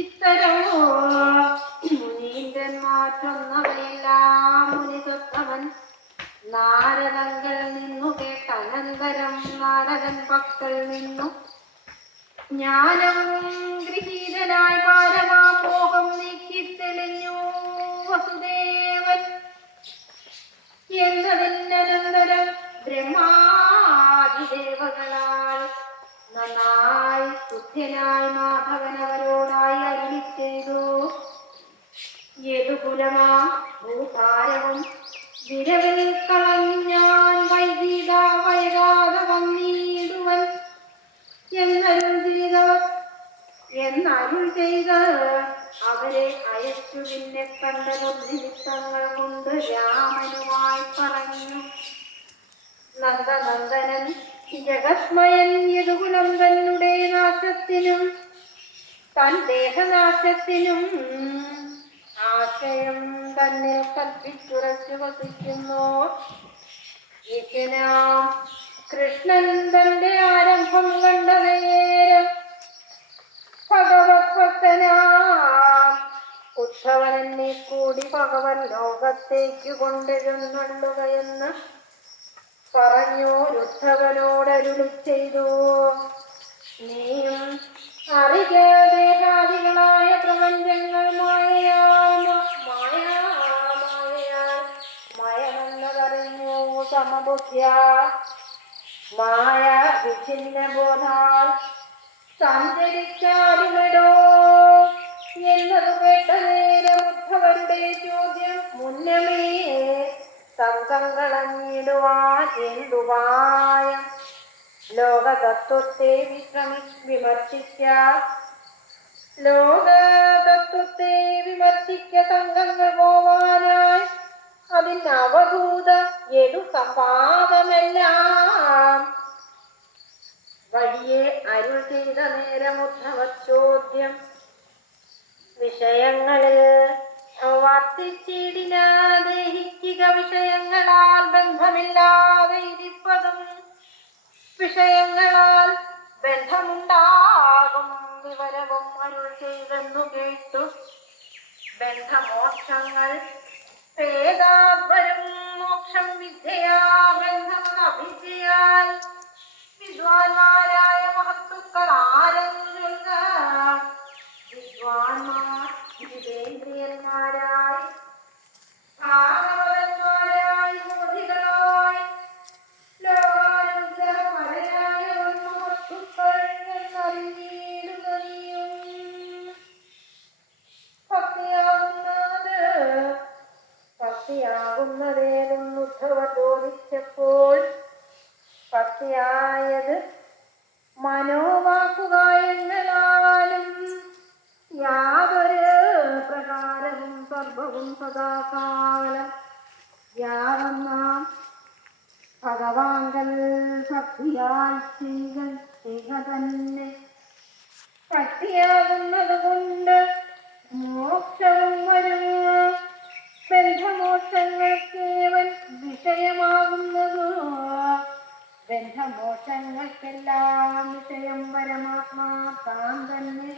ഇത്തരം മുനീന്ദ്രന്മാർ ചൊന്നവയെല്ലാം മുനിതൊത്തവൻ നാരദങ്കൽ നിന്നു കേട്ട അനന്തരം നാരദൻ പക്കൽ നിന്നു. ജ്ഞാനം ഗൃഹീതനായി പാരമാമോഹം നീക്കി തെളിഞ്ഞു വസുദേവൻ. എന്നതിനന്തരം ബ്രഹ്മാതിദേവകളാൽ നന്നായി ബുദ്ധനായി മാധവനവരോടായി ചെയ്തു യദുകുലമാ ഭൂതാരവും വിരവിൽ അവരെ അയച്ചു പിന്നെ കണ്ട കൊണ്ട് രാമനുമായി പറഞ്ഞു. നന്ദനന്ദനൻ ജഗത്മയൻ യദുകുലം തന്നെ നാശത്തിനും തൻ ദേഹനാശത്തിനും ആശയം തന്നെ കൽപ്പിച്ചുറച്ചു വസിക്കുന്നു. ഇക്കനാം കൃഷ്ണൻ തന്റെ ആരംഭം കണ്ട നേരം ഭഗവത്ഭക്തനാം ഉദ്ധവനെന്നെ കൂടി ഭഗവൻ ലോകത്തേക്ക് കൊണ്ടുചെന്നുള്ളുകയെന്ന് പറഞ്ഞു ഉദ്ധവനോടരുളി ചെയ്തു. നീയും മായ ബോധാൽ ലോകതത്വത്തെ വിശ്രമി വിമർശിക്ക. ലോകതത്വത്തെ വിമർശിക്ക തങ്കങ്ങൾ അതിന് അവഭൂത എതു സംവാദമെല്ലാം വഴിയെ അരുൾ ചെയ്ത നേരമുദ്ധവ ചോദ്യം. വിഷയങ്ങളിൽ വർത്തിച്ചിടിനാതെ ഹിക്കുക വിഷയങ്ങളാൽ ബന്ധമില്ലാതെ ഇരിപ്പതും. വിഷയങ്ങളാൽ ബന്ധമുണ്ടാകും വിവരവും അരുൾ ചെയ്തെന്നു കേട്ടു. ബന്ധമോക്ഷങ്ങൾ വേദാധ്വരം മോക്ഷം വിദ്യയാ ബന്ധങ്ങൾ അഭിജയാൽ വിദ്വാൻമാരായ മഹത്തുക്കൾ ആരെന്നു ചൊല്ലുക വിദ്വാൻമാർ ജിതേന്ദ്രിയന്മാരായി ഭാഗവതന്മാരായി ഭക്തിയായത് മനോവാക്കുകായങ്ങളാലും യാതൊരു പ്രകാരവും സർവവും സദാകാലം. യാവന്ന ഭഗവാങ്കൽ ശക്തിയാൽ ചെയ്യുക തന്നെ. ഭക്തിയാകുന്നത് കൊണ്ട് ബന്ധമോക്ഷങ്ങൾക്കെല്ലാം വിഷയം പരമാത്മാ താൻ തന്നെ.